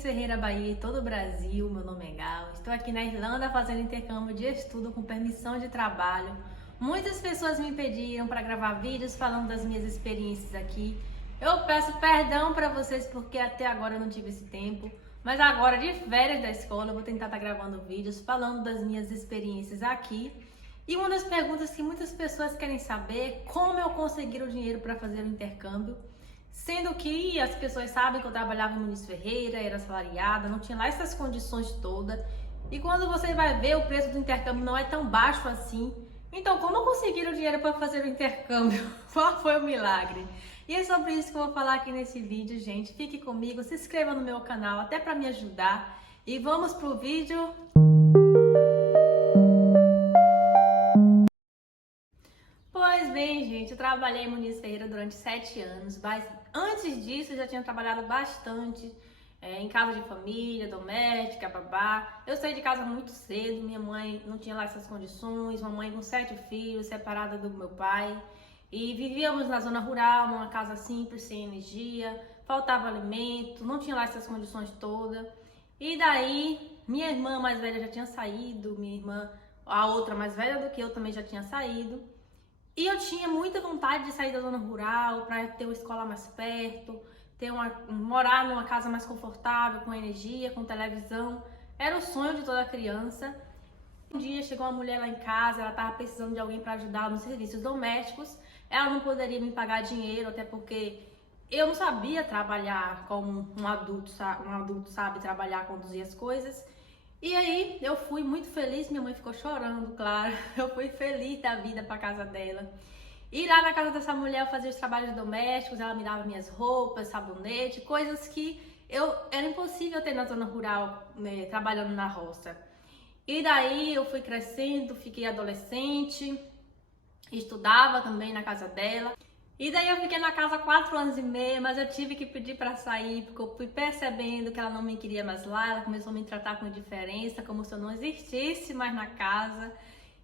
Muniz Ferreira, Bahia e todo o Brasil. Meu nome é Gal. Estou aqui na Irlanda fazendo intercâmbio de estudo com permissão de trabalho. Muitas pessoas me pediram para gravar vídeos falando das minhas experiências aqui. Eu peço perdão para vocês porque até agora eu não tive esse tempo. Mas agora, de férias da escola, eu vou tentar estar gravando vídeos falando das minhas experiências aqui. E uma das perguntas que muitas pessoas querem saber é como eu consegui o dinheiro para fazer o intercâmbio. Sendo que as pessoas sabem que eu trabalhava em Muniz Ferreira, era assalariada, não tinha lá essas condições todas. E quando você vai ver, o preço do intercâmbio não é tão baixo assim. Então, como eu consegui o dinheiro para fazer o intercâmbio? Qual foi o milagre? E é sobre isso que eu vou falar aqui nesse vídeo, gente. Fique comigo, se inscreva no meu canal, até para me ajudar. E vamos pro vídeo. Pois bem, gente, eu trabalhei em Muniz Ferreira durante 7 anos, mas antes disso eu já tinha trabalhado bastante em casa de família, doméstica, babá. Eu saí de casa muito cedo, minha mãe não tinha lá essas condições, uma mãe com 7 filhos, separada do meu pai. E vivíamos na zona rural, numa casa simples, sem energia, faltava alimento, não tinha lá essas condições todas. E daí, minha irmã mais velha já tinha saído, minha irmã, a outra mais velha do que eu, também já tinha saído. E eu tinha muita vontade de sair da zona rural para ter uma escola mais perto, morar numa casa mais confortável, com energia, com televisão. Era o sonho de toda criança. Um dia chegou uma mulher lá em casa, ela estava precisando de alguém para ajudar nos serviços domésticos. Ela não poderia me pagar dinheiro, até porque eu não sabia trabalhar como um adulto sabe trabalhar, conduzir as coisas. E aí eu fui muito feliz, minha mãe ficou chorando, claro. Eu fui feliz da vida para casa dela. E lá na casa dessa mulher eu fazia os trabalhos domésticos, ela me dava minhas roupas, sabonete, coisas que era impossível ter na zona rural, né, trabalhando na roça. E daí eu fui crescendo, fiquei adolescente, estudava também na casa dela. E daí eu fiquei na casa 4 anos e meio, mas eu tive que pedir para sair, porque eu fui percebendo que ela não me queria mais lá, ela começou a me tratar com indiferença, como se eu não existisse mais na casa.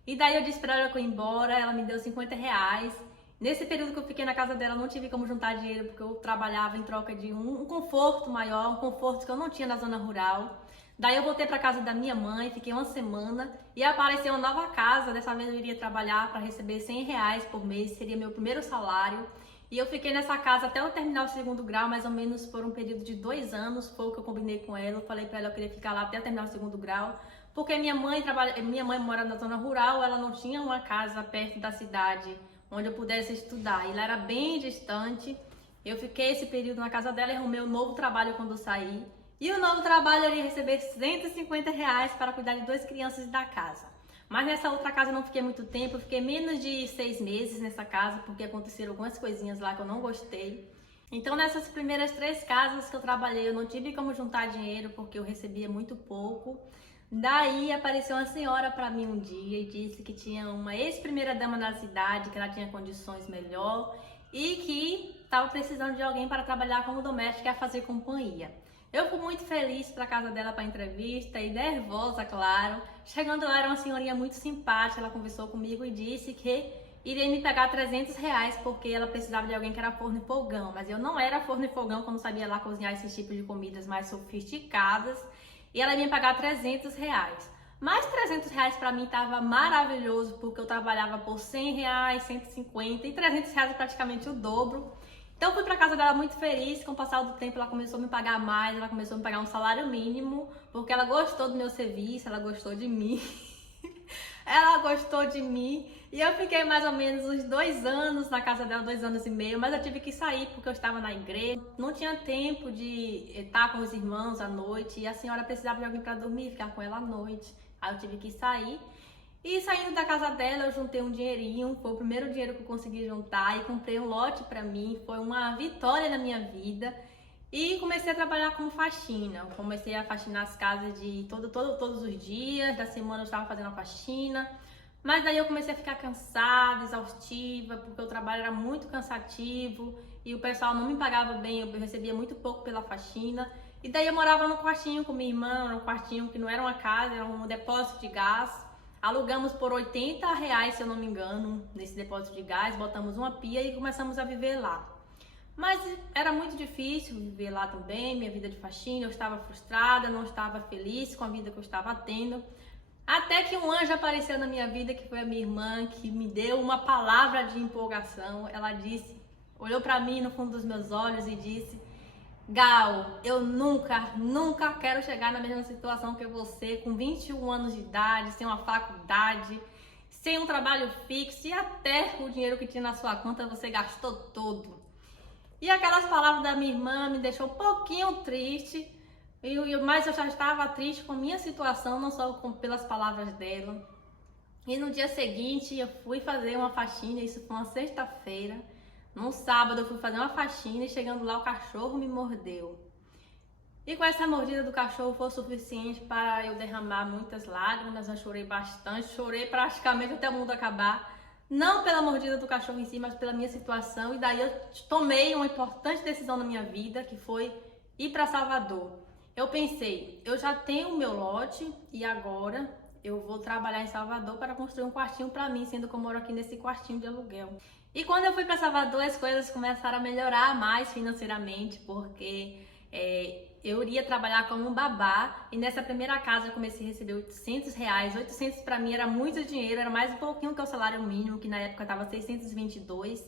E daí eu disse para ela que eu ia embora, ela me deu 50 reais. Nesse período que eu fiquei na casa dela, eu não tive como juntar dinheiro, porque eu trabalhava em troca de um conforto maior, um conforto que eu não tinha na zona rural. Daí eu voltei para casa da minha mãe, fiquei uma semana e apareceu uma nova casa. Dessa vez eu iria trabalhar para receber 100 reais por mês, seria meu primeiro salário. E eu fiquei nessa casa até eu terminar o segundo grau, mais ou menos por um período de 2 anos, foi o que eu combinei com ela. Eu falei para ela que eu queria ficar lá até eu terminar o segundo grau, porque minha mãe mora na zona rural, ela não tinha uma casa perto da cidade onde eu pudesse estudar, ela era bem distante. Eu fiquei esse período na casa dela e arrumei um novo trabalho quando eu saí. E o novo trabalho eu iria receber 150 reais para cuidar de 2 crianças da casa. Mas nessa outra casa eu não fiquei muito tempo, eu fiquei menos de 6 meses nessa casa, porque aconteceram algumas coisinhas lá que eu não gostei. Então nessas primeiras 3 casas que eu trabalhei, eu não tive como juntar dinheiro, porque eu recebia muito pouco. Daí apareceu uma senhora para mim um dia e disse que tinha uma ex-primeira-dama na cidade, que ela tinha condições melhor e que estava precisando de alguém para trabalhar como doméstica e a fazer companhia. Eu fui muito feliz para casa dela para entrevista e nervosa, claro. Chegando lá, era uma senhorinha muito simpática, ela conversou comigo e disse que iria me pagar 300 reais porque ela precisava de alguém que era forno e fogão. Mas eu não era forno e fogão, que eu não sabia lá cozinhar esses tipos de comidas mais sofisticadas. E ela ia me pagar 300 reais. Mas 300 reais para mim estava maravilhoso, porque eu trabalhava por 100 reais, 150 e 300 reais é praticamente o dobro. Então fui para casa dela muito feliz. Com o passar do tempo ela começou a me pagar mais, ela começou a me pagar um salário mínimo, porque ela gostou do meu serviço, ela gostou de mim. Ela gostou de mim e eu fiquei mais ou menos uns 2 anos na casa dela, 2 anos e meio, mas eu tive que sair porque eu estava na igreja, não tinha tempo de estar com os irmãos à noite e a senhora precisava de alguém para dormir, ficar com ela à noite. Aí eu tive que sair. E saindo da casa dela, eu juntei um dinheirinho, foi o primeiro dinheiro que eu consegui juntar e comprei um lote para mim, foi uma vitória na minha vida. E comecei a trabalhar como faxina, eu comecei a faxinar as casas de todos os dias, da semana eu estava fazendo a faxina. Mas daí eu comecei a ficar cansada, exaustiva, porque o trabalho era muito cansativo e o pessoal não me pagava bem, eu recebia muito pouco pela faxina. E daí eu morava no quartinho com minha irmã, num quartinho que não era uma casa, era um depósito de gás. Alugamos por 80 reais, se eu não me engano, nesse depósito de gás, botamos uma pia e começamos a viver lá. Mas era muito difícil viver lá também, minha vida de faxina, eu estava frustrada, não estava feliz com a vida que eu estava tendo. Até que um anjo apareceu na minha vida, que foi a minha irmã, que me deu uma palavra de empolgação. Ela disse, olhou para mim no fundo dos meus olhos e disse: Gal, eu nunca quero chegar na mesma situação que você, com 21 anos de idade, sem uma faculdade, sem um trabalho fixo e até o dinheiro que tinha na sua conta você gastou todo. E aquelas palavras da minha irmã me deixou um pouquinho triste, mas eu já estava triste com a minha situação, não só pelas palavras dela. E no dia seguinte eu fui fazer uma faxina, isso foi uma sexta-feira. No sábado eu fui fazer uma faxina e chegando lá o cachorro me mordeu. E com essa mordida do cachorro foi o suficiente para eu derramar muitas lágrimas, eu chorei bastante, chorei praticamente até o mundo acabar. Não pela mordida do cachorro em si, mas pela minha situação. E daí eu tomei uma importante decisão na minha vida, que foi ir para Salvador. Eu pensei, eu já tenho o meu lote e agora eu vou trabalhar em Salvador para construir um quartinho para mim, sendo que eu moro aqui nesse quartinho de aluguel. E quando eu fui para Salvador, as coisas começaram a melhorar mais financeiramente, porque eu iria trabalhar como um babá e nessa primeira casa eu comecei a receber R$800. 800 para mim era muito dinheiro, era mais um pouquinho que o salário mínimo, que na época estava 622.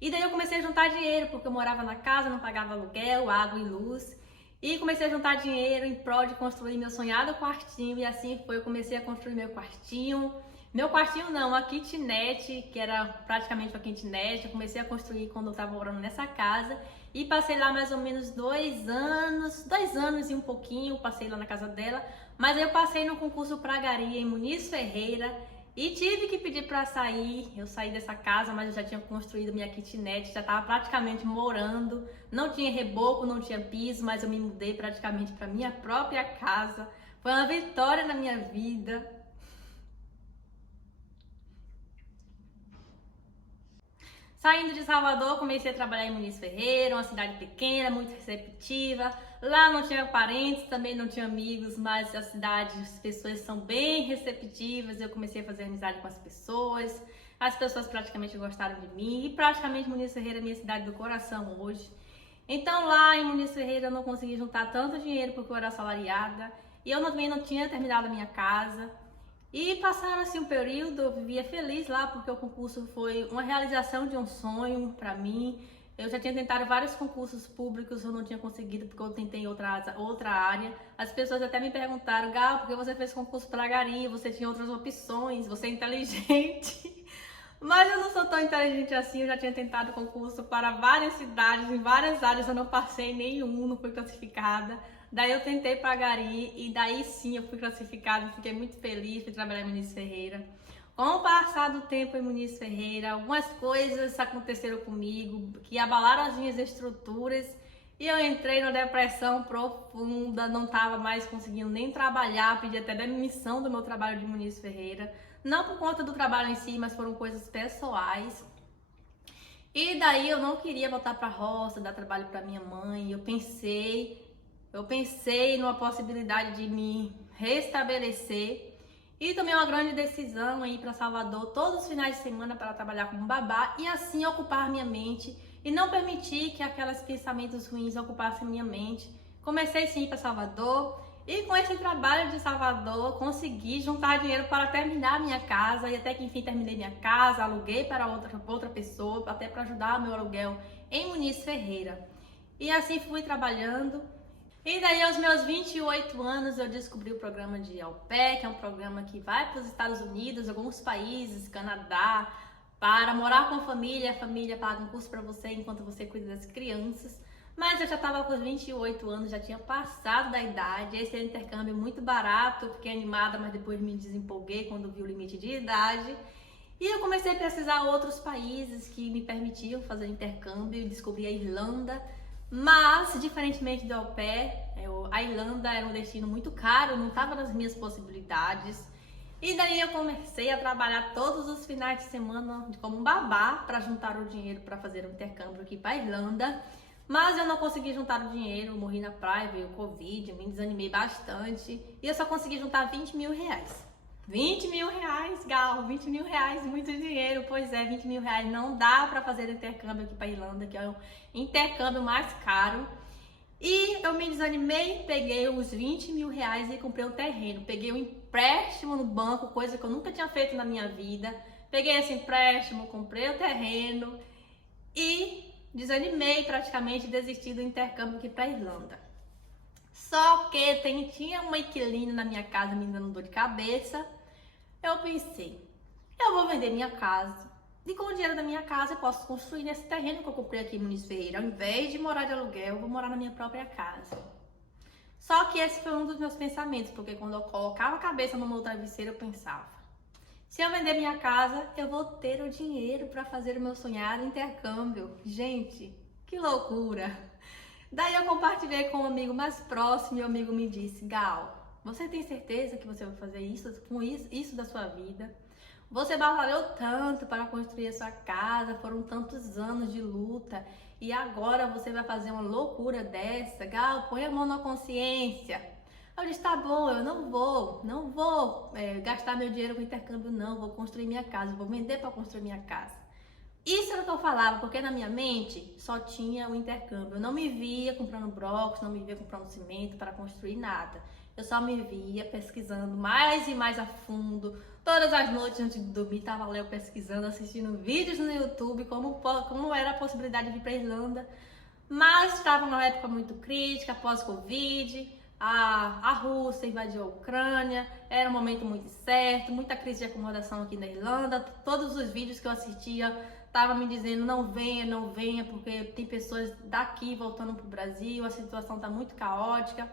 E daí eu comecei a juntar dinheiro, porque eu morava na casa, não pagava aluguel, água e luz. E comecei a juntar dinheiro em prol de construir meu sonhado quartinho, e assim foi, eu comecei a construir meu quartinho. Meu quartinho não, uma kitnet, que era praticamente uma kitnet, eu comecei a construir quando eu estava morando nessa casa. E passei lá mais ou menos 2 anos e um pouquinho, passei lá na casa dela. Mas aí eu passei no concurso pra Gari em Muniz Ferreira e tive que pedir para sair. Eu saí dessa casa, mas eu já tinha construído minha kitnet, já estava praticamente morando. Não tinha reboco, não tinha piso, mas eu me mudei praticamente para minha própria casa. Foi uma vitória na minha vida. Saindo de Salvador, comecei a trabalhar em Muniz Ferreira, uma cidade pequena, muito receptiva. Lá não tinha parentes, também não tinha amigos, mas a cidade, as pessoas são bem receptivas. Eu comecei a fazer amizade com as pessoas praticamente gostaram de mim. E praticamente Muniz Ferreira é minha cidade do coração hoje. Então lá em Muniz Ferreira eu não consegui juntar tanto dinheiro porque eu era assalariada. E eu também não tinha terminado a minha casa. E passaram assim um período, eu vivia feliz lá porque o concurso foi uma realização de um sonho para mim. Eu já tinha tentado vários concursos públicos, eu não tinha conseguido porque eu tentei outra área. As pessoas até me perguntaram, Gal, por que você fez concurso para Gari? Você tinha outras opções, você é inteligente. Mas eu não sou tão inteligente assim, eu já tinha tentado concurso para várias cidades, em várias áreas eu não passei nenhum, não fui classificada. Daí eu tentei para Gari e daí sim eu fui classificada, fiquei muito feliz, fui trabalhar em Muniz Ferreira. Com o passar do tempo em Muniz Ferreira, algumas coisas aconteceram comigo que abalaram as minhas estruturas e eu entrei numa depressão profunda, não estava mais conseguindo nem trabalhar, pedi até demissão do meu trabalho de Muniz Ferreira. Não por conta do trabalho em si, mas foram coisas pessoais. E daí eu não queria voltar para a roça, dar trabalho para minha mãe. Eu pensei numa possibilidade de me restabelecer e tomei uma grande decisão em ir para Salvador todos os finais de semana para trabalhar como babá e assim ocupar minha mente e não permitir que aqueles pensamentos ruins ocupassem minha mente. Comecei sim para Salvador. E com esse trabalho de Salvador, consegui juntar dinheiro para terminar minha casa e até que enfim terminei minha casa, aluguei para outra pessoa, até para ajudar o meu aluguel em Muniz Ferreira. E assim fui trabalhando. E daí aos meus 28 anos eu descobri o programa de Au Pair, que é um programa que vai para os Estados Unidos, alguns países, Canadá, para morar com a família paga um curso para você enquanto você cuida das crianças. Mas eu já estava com 28 anos, já tinha passado da idade, esse era um intercâmbio muito barato, eu fiquei animada, mas depois me desempolguei quando vi o limite de idade. E eu comecei a pesquisar outros países que me permitiam fazer intercâmbio e descobri a Irlanda. Mas, diferentemente do Au Pair, a Irlanda era um destino muito caro, não estava nas minhas possibilidades. E daí eu comecei a trabalhar todos os finais de semana como um babá para juntar o dinheiro para fazer um intercâmbio aqui para a Irlanda. Mas eu não consegui juntar o dinheiro, morri na praia, veio o Covid, me desanimei bastante e eu só consegui juntar R$20 mil. 20 mil reais, Gal, 20 mil reais, muito dinheiro. Pois é, 20 mil reais não dá pra fazer intercâmbio aqui pra Irlanda, que é o intercâmbio mais caro. E eu me desanimei, peguei os 20 mil reais e comprei um terreno. Peguei um empréstimo no banco, coisa que eu nunca tinha feito na minha vida. Peguei esse empréstimo, comprei o terreno e desanimei praticamente, desisti do intercâmbio aqui pra Irlanda. Só que tinha uma inquilina na minha casa me dando dor de cabeça. Eu pensei, eu vou vender minha casa. E com o dinheiro da minha casa eu posso construir nesse terreno que eu comprei aqui em Muniz Ferreira. Ao invés de morar de aluguel, eu vou morar na minha própria casa. Só que esse foi um dos meus pensamentos, porque quando eu colocava a cabeça no meu travesseiro, eu pensava: se eu vender minha casa, eu vou ter o dinheiro para fazer o meu sonhado intercâmbio. Gente, que loucura! Daí eu compartilhei com um amigo mais próximo e o amigo me disse: Gal, você tem certeza que você vai fazer isso da sua vida? Você batalhou tanto para construir a sua casa, foram tantos anos de luta e agora você vai fazer uma loucura dessa? Gal, põe a mão na consciência. Eu disse: tá bom, eu não vou gastar meu dinheiro com intercâmbio, não, vou construir minha casa, vou vender para construir minha casa. Isso era o que eu falava, porque na minha mente só tinha o intercâmbio. Eu não me via comprando blocos, não me via comprando cimento para construir nada. Eu só me via pesquisando mais e mais a fundo. Todas as noites antes de dormir, estava lá eu pesquisando, assistindo vídeos no YouTube, como era a possibilidade de vir para a Irlanda. Mas estava numa época muito crítica, pós-Covid. A Rússia invadiu a Ucrânia, era um momento muito incerto, muita crise de acomodação aqui na Irlanda. Todos os vídeos que eu assistia estavam me dizendo: não venha, porque tem pessoas daqui voltando para o Brasil, a situação está muito caótica.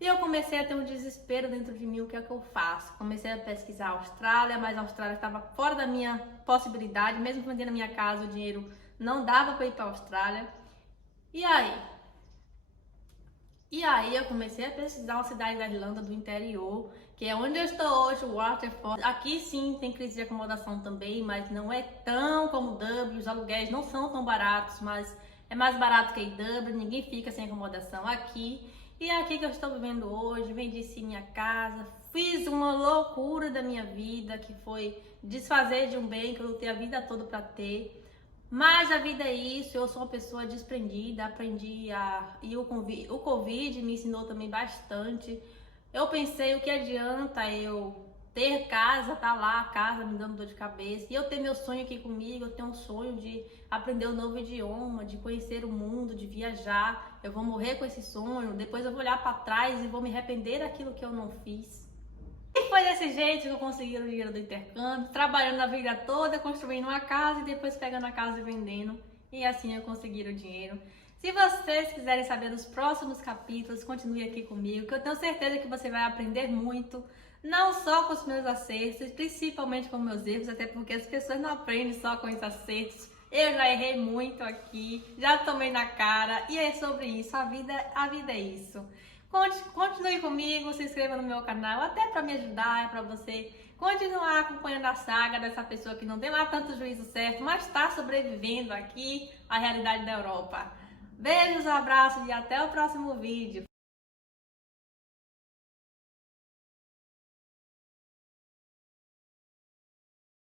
E eu comecei a ter um desespero dentro de mim: o que é que eu faço? Comecei a pesquisar a Austrália, mas a Austrália estava fora da minha possibilidade, mesmo vendendo a minha casa, o dinheiro não dava para ir para a Austrália. E aí eu comecei a pesquisar uma cidade da Irlanda do interior, que é onde eu estou hoje, Waterford. Aqui sim tem crise de acomodação também, mas não é tão como Dublin. Os aluguéis não são tão baratos, mas é mais barato que em Dublin. Ninguém fica sem acomodação aqui. E é aqui que eu estou vivendo hoje. Vendi sim minha casa, fiz uma loucura da minha vida, que foi desfazer de um bem que eu lutei a vida toda para ter. Mas a vida é isso, eu sou uma pessoa desprendida, e o Covid me ensinou também bastante. Eu pensei: o que adianta eu ter casa, tá lá a casa me dando dor de cabeça, e eu ter meu sonho aqui comigo, eu tenho um sonho de aprender um novo idioma, de conhecer o mundo, de viajar. Eu vou morrer com esse sonho, depois eu vou olhar para trás e vou me arrepender daquilo que eu não fiz. E foi desse jeito que eu consegui o dinheiro do intercâmbio, trabalhando a vida toda, construindo uma casa e depois pegando a casa e vendendo. E assim eu consegui o dinheiro. Se vocês quiserem saber dos próximos capítulos, continue aqui comigo, que eu tenho certeza que você vai aprender muito, não só com os meus acertos, principalmente com meus erros, até porque as pessoas não aprendem só com os acertos. Eu já errei muito aqui, já tomei na cara, e é sobre isso, a vida é isso. Continue comigo, se inscreva no meu canal, até para me ajudar, para você continuar acompanhando a saga dessa pessoa que não tem lá tanto juízo certo, mas está sobrevivendo aqui à realidade da Europa. Beijos, abraços e até o próximo vídeo.